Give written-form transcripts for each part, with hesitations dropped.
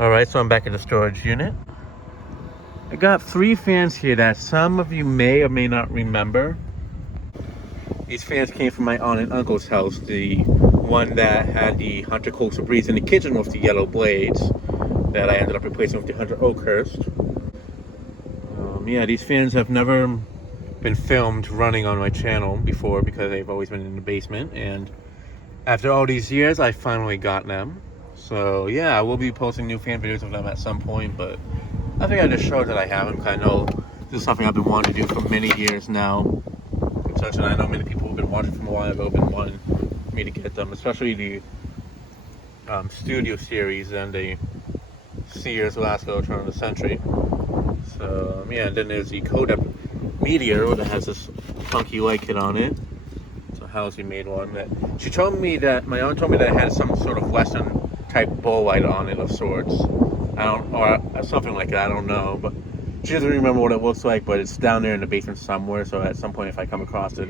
Alright, so I'm back in the storage unit. I got 3 fans here that some of you may or may not remember. These fans came from my aunt and uncle's house. The one that had the Hunter Coastal Breeze in the kitchen with the yellow blades that I ended up replacing with the Hunter Oakhurst. Yeah, these fans have never been filmed running on my channel before because they've always been in the basement, and after all these years I finally got them. So yeah, I will be posting new fan videos of them at some point, but I think I just showed that I have them because I know this is something I've been wanting to do for many years now. And I know many people who've been watching from a while ago have been wanting me to get them, especially the Studio series and the Sears Lasco Turn of the Century. So yeah, and then there's the Kodak Meteor that has this funky light kit on it. So Halsey made one that she told me that my aunt told me that it had some sort of Western type bow light on it of sorts. Or something like that. I don't know, but she doesn't remember what it looks like. But it's down there in the basement somewhere. So at some point, if I come across it,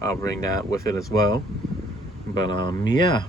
I'll bring that with it as well. But yeah.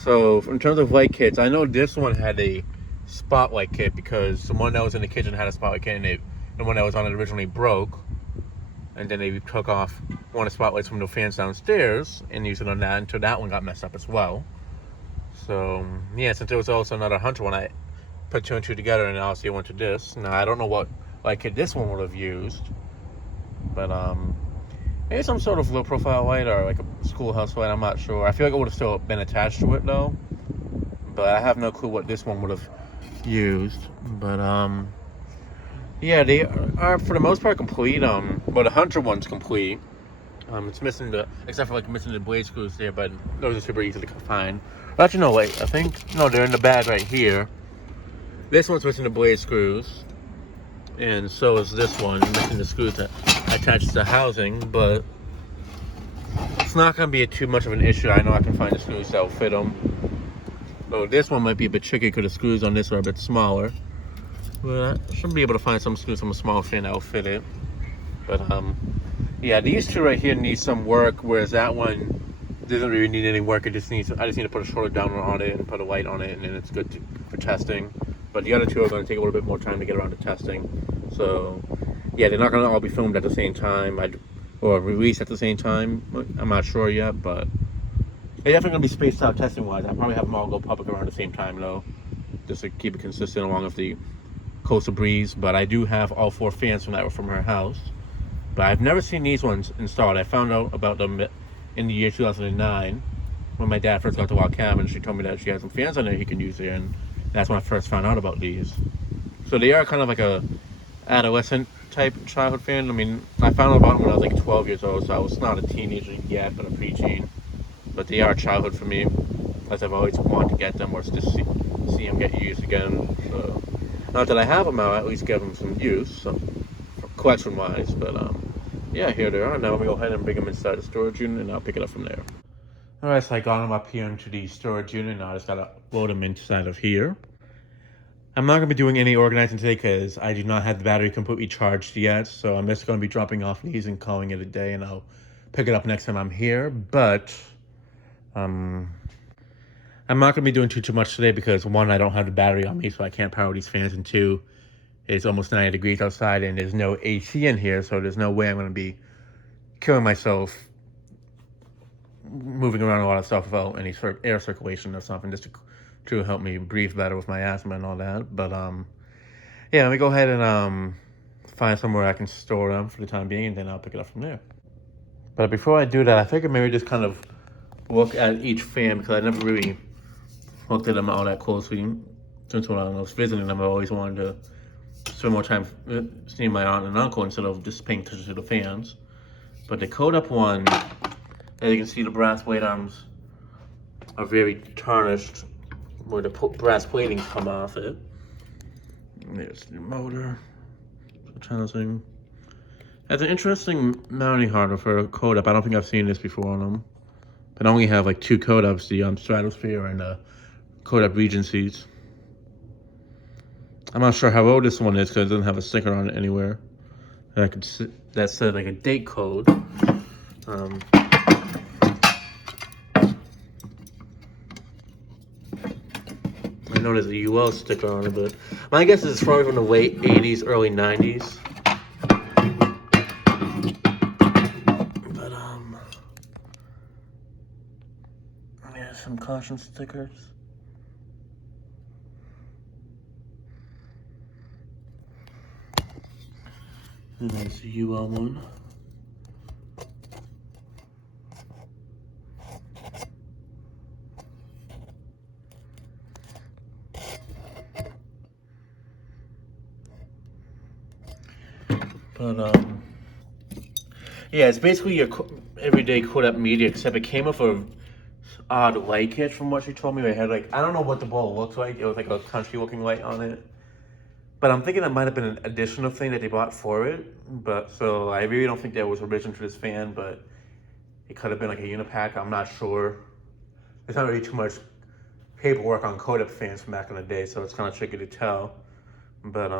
So in terms of light kits, I know this one had a spotlight kit because the one that was in the kitchen had a spotlight kit, and the one that was on it originally broke. And then they took off one of the spotlights from the fans downstairs and used it on that until that one got messed up as well. So yeah, since there was also another Hunter one, I put 2 and 2 together and obviously I went to this. Now I don't know what light kit this one would have used, but maybe some sort of low profile light or like a schoolhouse light. I'm not sure. I feel like it would have still been attached to it though, but I have no clue what this one would have used. But yeah, they are for the most part complete. Well, the Hunter one's complete. It's missing except for like missing the blade screws there, but those are super easy to find. But actually, no, wait. I think no, they're in the bag right here. This one's missing the blade screws, and so is this one, missing the screws that attach to the housing. But it's not going to be too much of an issue. I know I can find the screws that will fit them. So this one might be a bit tricky because the screws on this are a bit smaller. But I should be able to find some screws from a small fan that will fit it. But yeah, these 2 right here need some work, whereas that one doesn't really need any work. I just need to put a shoulder down on it and put a light on it, and then it's good for testing. But the other 2 are going to take a little bit more time to get around to testing. So yeah, they're not going to all be filmed at the same time or released at the same time. I'm not sure yet, but they're definitely going to be spaced out testing wise. I'll probably have them all go public around the same time though, just to keep it consistent along with the Coastal Breeze. But I do have all 4 fans from that were from her house, but I've never seen these ones installed. I found out about them in the year 2009 when my dad first got the log cabin. She told me that she had some fans on there he can use there, and that's when I first found out about these. So they are kind of like a adolescent type childhood fan. I mean, I found out about them when I was like 12 years old, so I was not a teenager yet, but a preteen. But they are childhood for me, as I've always wanted to get them or just see them get used again. So not that I have them, I'll at least give them some use, so collection wise. But yeah, here they are. Now I'm gonna go ahead and bring them inside the storage unit, and I'll pick it up from there. Alright, so I got them up here into the storage unit. Now I just gotta load them inside of here. I'm not gonna be doing any organizing today because I do not have the battery completely charged yet. So I'm just gonna be dropping off these and calling it a day, and I'll pick it up next time I'm here. But I'm not gonna be doing too much today because 1, I don't have the battery on me, so I can't power these fans, and 2, it's almost 90 degrees outside and there's no AC in here, so there's no way I'm gonna be killing myself moving around a lot of stuff without any sort of air circulation or something, just to help me breathe better with my asthma and all that. But yeah, let me go ahead and find somewhere I can store them for the time being, and then I'll pick it up from there. But before I do that, I figured maybe just kind of look at each fan, because I never really looked at them all that closely. Since when I was visiting them, I always wanted to spend more time seeing my aunt and uncle instead of just paying attention to the fans. But the Kodak one, as you can see, the brass blade arms are very tarnished where the brass platings come off it. There's the motor, housing. That's an interesting mounting hardware for a Kodak. I don't think I've seen this before on them. But I only have like 2 Kodaks, the Stratosphere and the Kodak Regencies. I'm not sure how old this one is because it doesn't have a sticker on it anywhere. That said like a date code. know there's a UL sticker on it, but my guess is it's probably from the late 80s, early 90s. But, yeah, some caution stickers. And there's the UL one. But, yeah, it's basically your everyday Kodak media, except it came with a odd light kit from what she told me. They had like, I don't know what the ball looks like. It was like a country looking light on it. But I'm thinking that might have been an additional thing that they bought for it. But so I really don't think that was original to this fan, but it could have been like a unipack. I'm not sure. There's not really too much paperwork on Kodak fans from back in the day, so it's kind of tricky to tell. But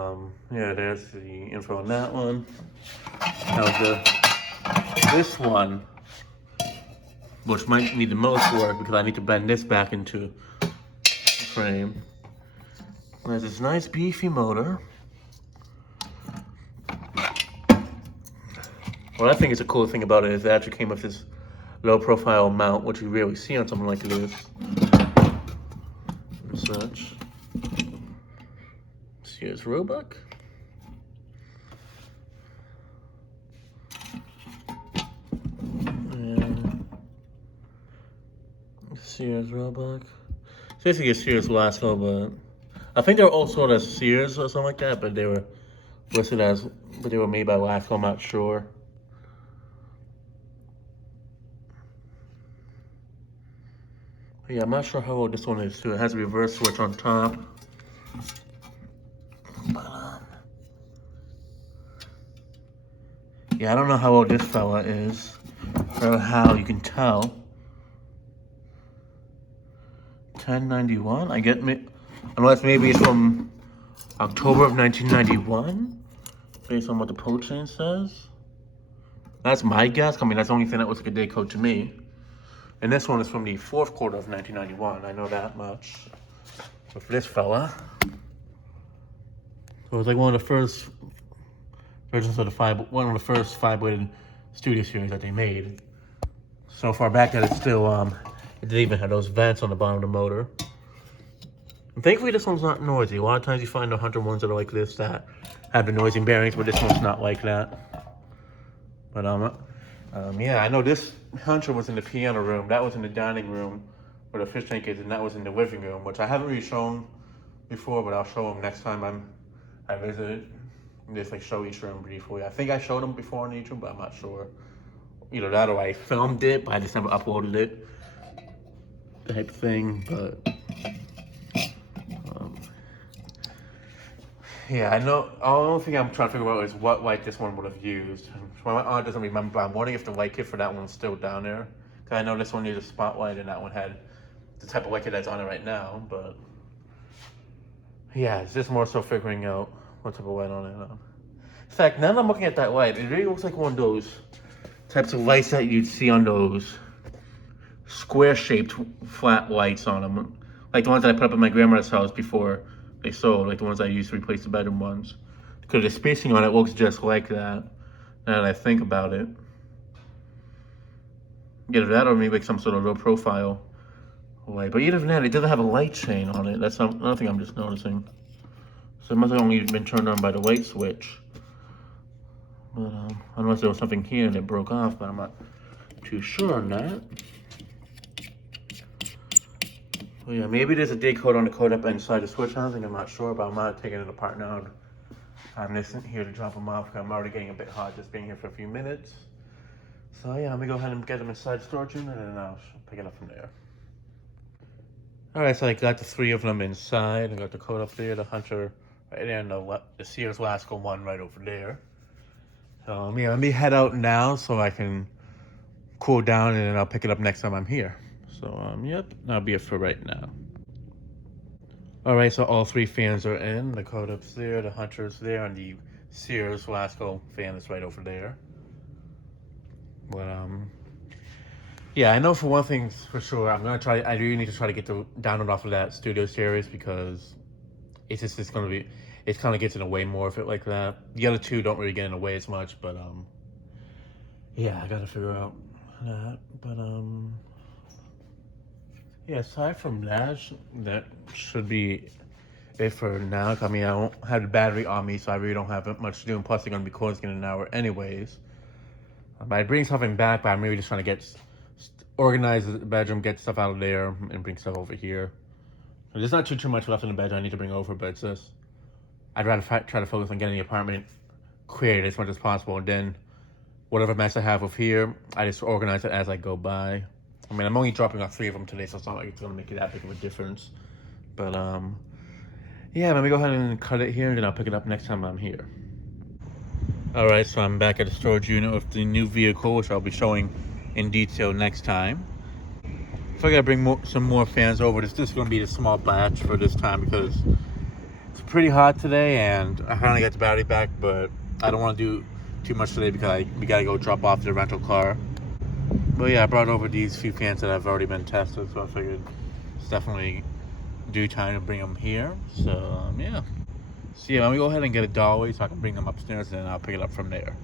yeah, there's the info on that one. Now this one, which might need the most work because I need to bend this back into the frame. There's this nice beefy motor. What I think is a cool thing about it is it actually came with this low profile mount, which you rarely see on something like this. And such. Sears Roebuck. And Sears Roebuck. It's basically a Sears Lasco, but I think they were all sort of Sears or something like that, but they were listed as, but they were made by Lasco, I'm not sure. But yeah, I'm not sure how old this one is too. It has a reverse switch on top. But, yeah, I don't know how old this fella is, or how you can tell. 1091, I get me, unless maybe it's from October of 1991, based on what the pull chain says. That's my guess. I mean, that's the only thing that looks like a day code to me. And this one is from the fourth quarter of 1991. I know that much. So for this fella, so it was like one of the first versions of one of the first 5-bladed studio series that they made. So far back that it's still, it didn't even have those vents on the bottom of the motor. And thankfully this one's not noisy. A lot of times you find the Hunter ones that are like this that have the noisy bearings, but this one's not like that. But yeah, I know this Hunter was in the piano room. That was in the dining room where the fish tank is, and that was in the living room, which I haven't really shown before, but I'll show them next time I visit. Just like show each room briefly. I think I showed them before on YouTube, but I'm not sure. Either that or I filmed it, but I just never uploaded it. Type thing, but yeah, I know. The only thing I'm trying to figure out is what light this one would have used. My aunt doesn't remember, but I'm wondering if the light kit for that one's still down there. Because I know this one used a spotlight and that one had the type of light kit that's on it right now. But yeah, it's just more so figuring out what type of light on it. In fact, now that I'm looking at that light, it really looks like one of those types of lights that you'd see on those square-shaped flat lights on them. Like the ones that I put up in my grandmother's house before they sold, like the ones I used to replace the bedroom ones. Because the spacing on it looks just like that, now that I think about it. Either that or maybe like some sort of low profile light. But even that, it doesn't have a light chain on it. That's another thing I'm just noticing. So it must have only been turned on by the light switch. But unless there was something here and it broke off, but I'm not too sure on that. Well, yeah, maybe there's a day code on the code up inside the switch. I don't think, I'm not sure, but I'm not taking it apart now. I'm just here to drop them off because I'm already getting a bit hot just being here for a few minutes. So yeah, let me go ahead and get them inside the storage unit and then I'll pick it up from there. Alright, so I got the 3 of them inside. I got the code up there, the Hunter right there, and the Sears Lasco one right over there. So yeah, let me head out now so I can cool down and then I'll pick it up next time I'm here. So yep, that'll be it for right now. Alright, so all 3 fans are in. The Kodak's there, the Hunter's there, and the Sears Lasco fan is right over there. But Yeah, I know for one thing for sure. I'm gonna try. I really need to try to get the download off of that studio series because it's gonna be. It kind of gets in the way more of it like that. The other two don't really get in the way as much, but yeah, I gotta figure out that. But yeah. Aside from that, that should be it for now. I mean, I don't have the battery on me, so I really don't have much to do. And plus, they're gonna be closing in an hour anyways. I bring something back, but I'm really just trying to organize the bedroom, get stuff out of there, and bring stuff over here. There's not too much left in the bedroom I need to bring over, but it's just I'd rather try to focus on getting the apartment created as much as possible, and then whatever mess I have with here, I just organize it as I go by. I mean, I'm only dropping off 3 of them today, so it's not like it's gonna make it that big of a difference. But yeah, let me go ahead and cut it here, and then I'll pick it up next time I'm here. All right, so I'm back at the storage unit with the new vehicle, which I'll be showing in detail next time. So I gotta bring some more fans over. This is gonna be the small batch for this time because it's pretty hot today, and I finally got the battery back, but I don't want to do too much today because we gotta go drop off the rental car. But yeah, I brought over these few fans that have already been tested, so I figured it's definitely due time to bring them here. So yeah. So yeah, let me go ahead and get a doorway so I can bring them upstairs, and then I'll pick it up from there.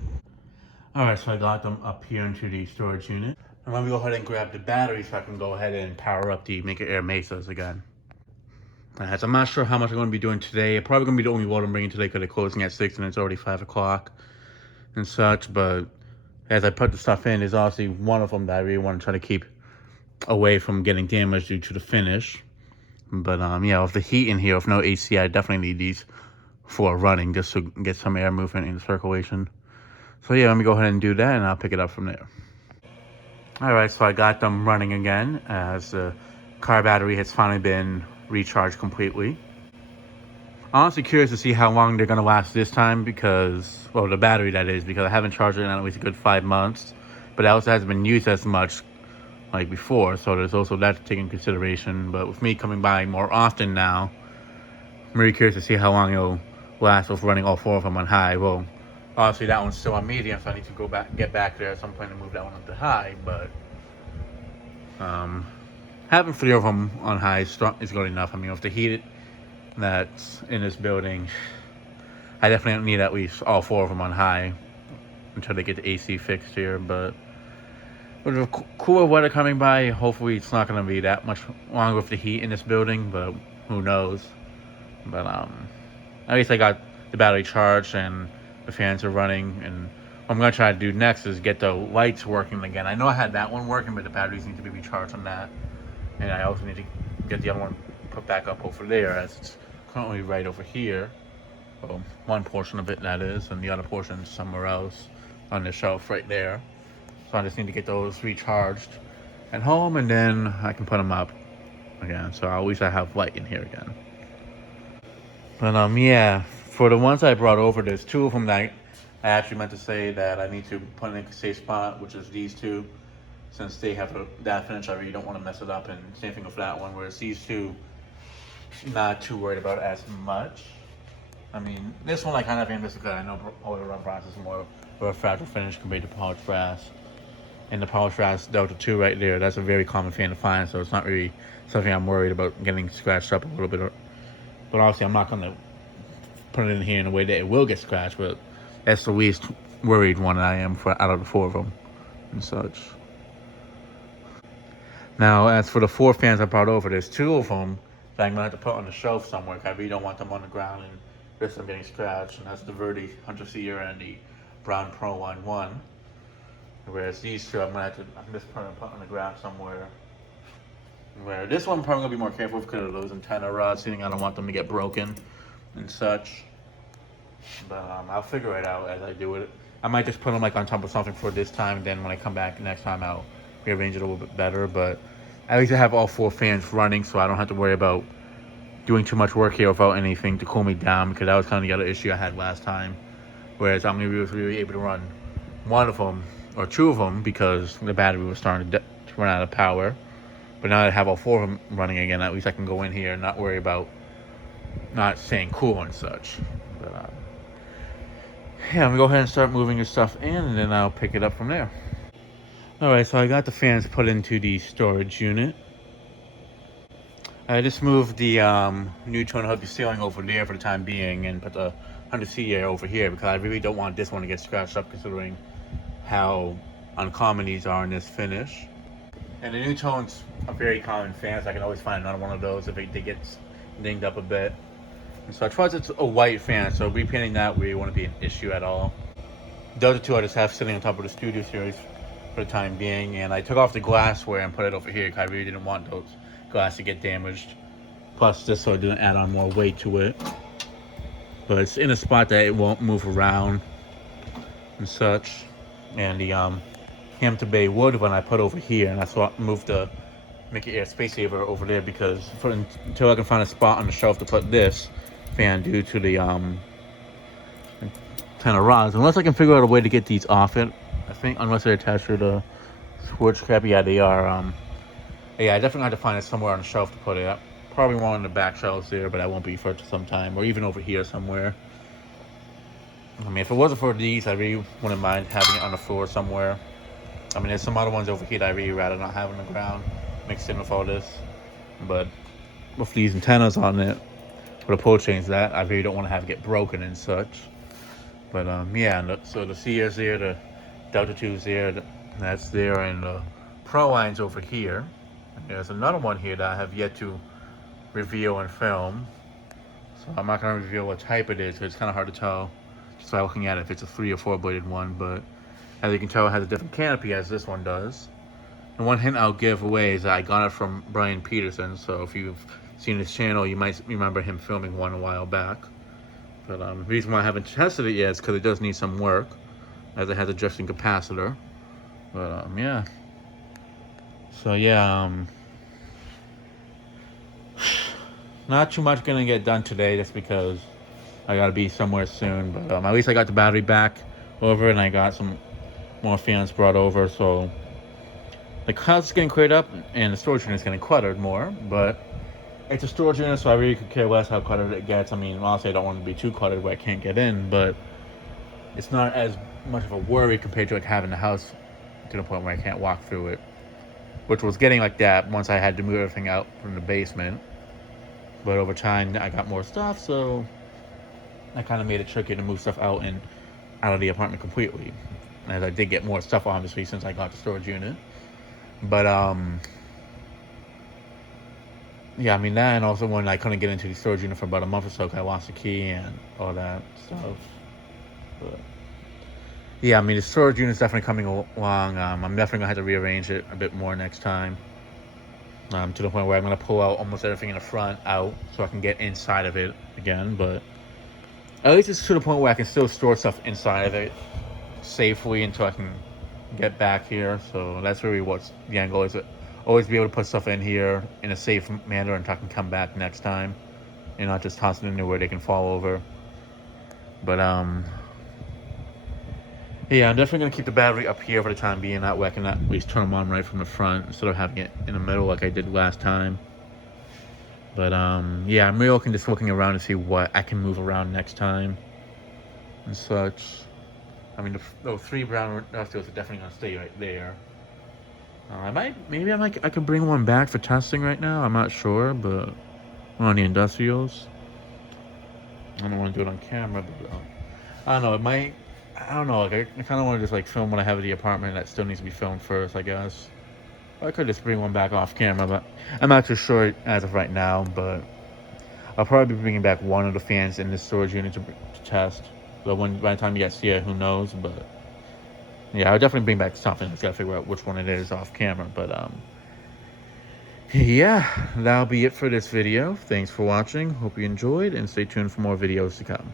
All right, so I got them up here into the storage unit. And let me go ahead and grab the battery so I can go ahead and power up the Make It Air Mesas again. As I'm not sure how much I'm going to be doing today. I'm probably going to be the only what I'm bringing today because they're closing at 6 and it's already 5 o'clock and such. But as I put the stuff in, there's obviously one of them that I really want to try to keep away from getting damaged due to the finish. But yeah, with the heat in here, with no AC, I definitely need these for running just to get some air movement in the circulation. So yeah, let me go ahead and do that, and I'll pick it up from there. All right, so I got them running again as the car battery has finally been recharged completely. Honestly curious to see how long they're gonna last this time because, well, the battery that is, because I haven't charged it in at least a good 5 months, but it also hasn't been used as much like before, so there's also that to take in consideration. But with me coming by more often now, I'm really curious to see how long it'll last with running all 4 of them on high. Well, obviously that one's still on medium, so I need to get back there at some point and move that one up to high. But having 3 of them on high is good enough. I mean, with the heat that's in this building, I definitely need at least all 4 of them on high until they get the AC fixed here. But with the cooler weather coming by, hopefully it's not going to be that much longer with the heat in this building, but who knows. But at least I got the battery charged and the fans are running, and what I'm going to try to do next is get the lights working again. I know I had that one working, but the batteries need to be recharged on that, and I also need to get the other one put back up over there as it's currently right over here. Well, one portion of it that is, and the other portion is somewhere else on the shelf right there. So I just need to get those recharged at home, and then I can put them up again. So at least I have light in here again. But yeah, for the ones I brought over, there's 2 of them that I actually meant to say that I need to put in a safe spot, which is these 2. Since they have that finish, I really don't want to mess it up. And same thing with that one, whereas these 2, not too worried about as much. I mean, this one I kind of am just because I know polyurethane brass is more of a fragile finish compared to polished brass. And the polished brass Delta 2 right there, that's a very common fan to find, so it's not really something I'm worried about getting scratched up a little bit. But obviously I'm not going to put it in here in a way that it will get scratched, but that's the least worried one I am for out of the 4 of them and such. Now, as for the 4 fans I brought over, there's 2 of them that I'm going to have to put on the shelf somewhere because I really don't want them on the ground and risk them getting scratched. And that's the Verde Hunter Sierra and the Brown Pro 1. Whereas these 2, I'm just going to put on the ground somewhere. Where this one I'm probably going to be more careful because of those antenna rods. Seeing I don't want them to get broken and such. But I'll figure it out as I do it. I might just put them like on top of something for this time. Then when I come back next time, I'll rearrange it a little bit better. But at least I have all 4 fans running, so I don't have to worry about doing too much work here without anything to cool me down, because that was kind of the other issue I had last time. Whereas I'm going to be really able to run 1 of them or 2 of them because the battery was starting to run out of power. But now that I have all 4 of them running again, at least I can go in here and not worry about not staying cool and such. But yeah, I'm going to go ahead and start moving this stuff in, and then I'll pick it up from there. Alright, so I got the fans put into the storage unit. I just moved the neutron hub ceiling over there for the time being and put the 100C air over here because I really don't want this one to get scratched up considering how uncommon these are in this finish. And the neutrons are very common fans. I can always find another one of those if they get dinged up a bit. And so I trust it's a white fan, so repainting that really wouldn't be an issue at all. The other two I just have sitting on top of the Studio Series for the time being, and I took off the glassware and put it over here because I really didn't want those glass to get damaged. Plus this so it didn't add on more weight to it. But it's in a spot that it won't move around and such. And the Hampton Bay wood one I put over here, and that's why I moved the Mickey Air Space Saver over there because until I can find a spot on the shelf to put this fan due to the kind of rods. Unless I can figure out a way to get these off it. I think unless they're attached to the switch cap. Yeah, they are. Yeah, I definitely had to find it somewhere on the shelf to put it up. Probably one on the back shelves there, but that won't be for some time. Or even over here somewhere. I mean, if it wasn't for these, I really wouldn't mind having it on the floor somewhere. I mean, there's some other ones over here that I really rather not have on the ground mixed in with all this. But with these antennas on it, for the pull chains, that I really don't want to have it get broken and such. But yeah, so the C is there, the Delta 2's there, that's there, and the Pro line's over here. And there's another one here that I have yet to reveal and film. So I'm not going to reveal what type it is because it's kind of hard to tell just by looking at it if it's a 3 or 4 bladed one. But as you can tell, it has a different canopy as this one does. And one hint I'll give away is that I got it from Brian Peterson. So if you've seen his channel, you might remember him filming one a while back. But the reason why I haven't tested it yet is because it does need some work, as it has a adjusting capacitor. But yeah. So yeah, not too much gonna get done today just because I gotta be somewhere soon. But at least I got the battery back over and I got some more fans brought over. So the house is getting cleared up and the storage unit is getting cluttered more. But it's a storage unit, so I really could care less how cluttered it gets. I mean, honestly, I don't want to be too cluttered where I can't get in, but it's not as much of a worry compared to like having the house to the point where I can't walk through it, which was getting like that once I had to move everything out from the basement. But over time, I got more stuff, so I kind of made it tricky to move stuff out of the apartment completely. As I did get more stuff, obviously, since I got the storage unit. But yeah, I mean that, and also when I couldn't get into the storage unit for about a month or so because I lost the key and all that stuff. But yeah, I mean the storage unit's definitely coming along. I'm definitely gonna have to rearrange it a bit more next time. To the point where I'm gonna pull out almost everything in the front out so I can get inside of it again. But at least it's to the point where I can still store stuff inside of it safely until I can get back here. So that's really what the angle is. Always be able to put stuff in here in a safe manner until I can come back next time and not just toss it in there where they can fall over. But yeah, I'm definitely gonna keep the battery up here for the time being. That way I can at least turn them on right from the front instead of having it in the middle like I did last time. But yeah, I'm really just looking around to see what I can move around next time and such. I mean, those 3 brown industrials are definitely gonna stay right there. I can bring one back for testing right now. I'm not sure, but on the industrials, I don't want to do it on camera. But I don't know. It might. I don't know. Like I kind of want to just like film what I have at the apartment that still needs to be filmed first, I guess. I could just bring one back off camera, but I'm not too sure as of right now. But I'll probably be bringing back one of the fans in this storage unit to test. But by the time you guys see it, who knows? But yeah, I'll definitely bring back something. I just gotta figure out which one it is off camera. But yeah, that'll be it for this video. Thanks for watching. Hope you enjoyed, and stay tuned for more videos to come.